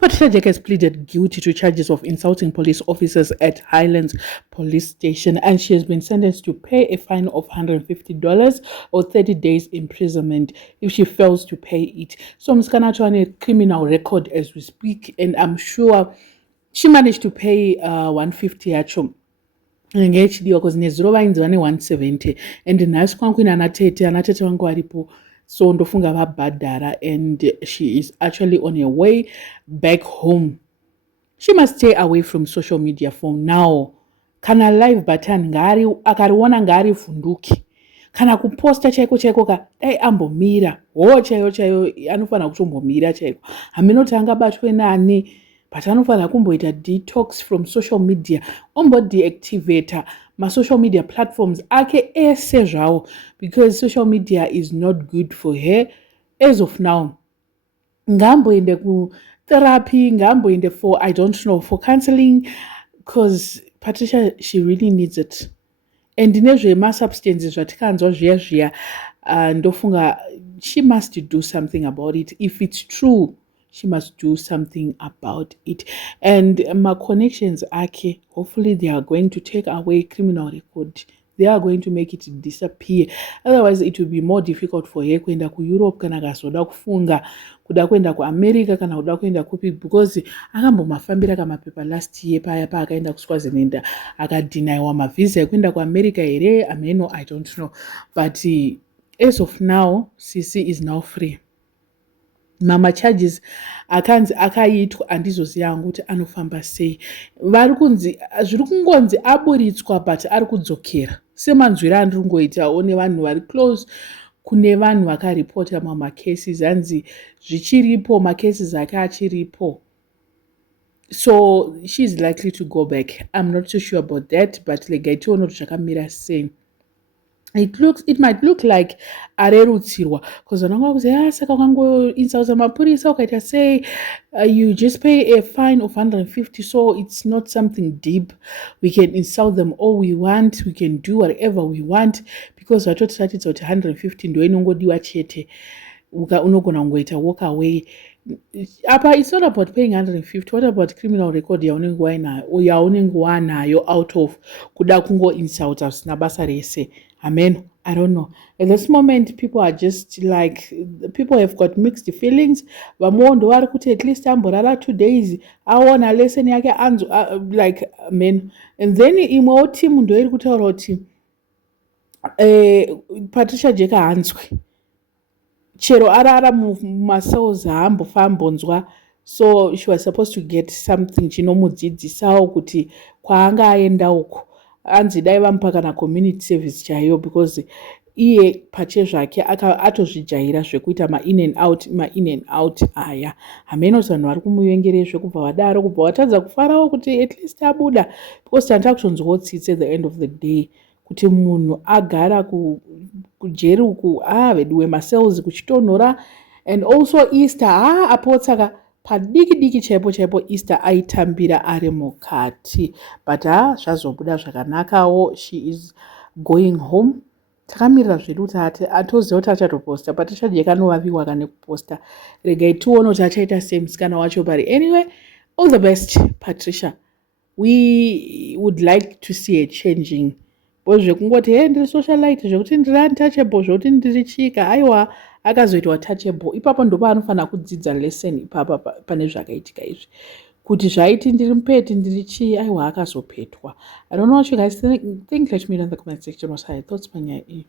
Patricia Jack has pleaded guilty to charges of insulting police officers at Highlands Police Station, and she has been sentenced to pay a fine of $150 or 30 days imprisonment if she fails to pay it. So Mskanacho on a criminal record as we speak, and I'm sure she managed to pay 150 yacho ngechidiwa because nezuro vainzi vane 170 and nhasi kwangu kuina anatete vangu varipo, so ndofunga vabhadhara, and she is actually on her way back home. She must stay away from social media for now. Kana live button akariona ngaarivhunduki, kana kuposta chaiko chaiko ka dai ambomira chaiyo anofanira kutombomira chaiko. Haminoti angabatwe nani, but anofanira kumboita detox from social media, ombodeactivata social media platforms ake ese zvawo, because social media is not good for her as of now. Ngamboende ku therapy, ngamboende for, I don't know, for counseling, because Patricia, she really needs it. And nezvemasubstances zvatikanzwa zviya ndofunga she must do something about it. If it's true, she must do something about it. And my connections ake, hopefully they are going to take away criminal record. They are going to make it disappear. Otherwise it will be more difficult for her kuenda ku Europe kana kazoda kufunga kuda kuenda ku America kana kuda kuenda kupi, because akambomafambira kamapepa last year paya paakaenda kuSwaziland akadeniwa mavisa ekuenda ku America here. I don't know, but as of now Sisi is now free. Mama charges akanzi akaitwa andizoziva yangu kuti anofamba sei. Vari kunzi zviri kungonzi aburitswa but ari kudzokera, semanzwira andiri kungoitawo nevanhu vari close kune vanhu vakaripota mamacases, hanzi zvichiripo, macases ake achiripo. So she's likely to go back. I'm not too sure about that, but legaitono zvakamira sei. It might look like arerutsirwa, because vananga kuzi saka ukangoinsulta mapurisa ukaita sei, you just pay a fine of 150, so it's not something deep. We can insult them all we want, we can do whatever we want, because vatotiratidza kuti 150 ndo inongodiwa chete, unogona kungoita walk away. Apa it's not about paying 150. What about criminal record yaunenge wanayo out of kuda kungo insulta zvisina basa rese? Amen. I don't know. At this moment, people are just like, people have got mixed feelings. Vamondo vari kuti at least amborara 2 days aona lesson yake like, amen. And then imwewo team ndo iri kutaura kuti Patricia Jack haanzwi, chero arara mumacells haambofambonzwa. So she was supposed to get something chinomudzidzisawo kuti kwaanga aenda uko anzi dai vamupa kana community service chaiyo, because iye pache zvake atozvijaira zvekuita ma-in and out aya. Hamenoti vanhu vari kumuvengerezve kubva vadaro, kubva watadza kufarawo kuti at least abuda, because tanda kuchonzwawo tsitsi at the end of the day kuti munhu agara kujeri uku vediwe macells kuchitonhora. And also Easter apotsaka padiki chaipo Easter aitambira ari mukati, but zvazobuda zvakanakawo. She is going home. Takamirira zvedu kuti atoziva kuti achatoposta, but Patricia anovaviwa kana kuposta. Regai tione kuti achaita sei musikana wacho pari. Anyway, all the best Patricia. We would like to see a changing. Zvekungoti ndiri socialite, zvekuti ndiri untouchable, zvekuti ndiri chika, aiwa akazoitwa touchable, ipapo ndo paanofanira kudzidza lesson ipapa pane zvakaitika izvi, kuti zvaiti ndiri mupeti ndiri chii, aiwa akazopetwa. I don't know what you guys think. Let me know in the comment section what are your thoughts panyaya iyi.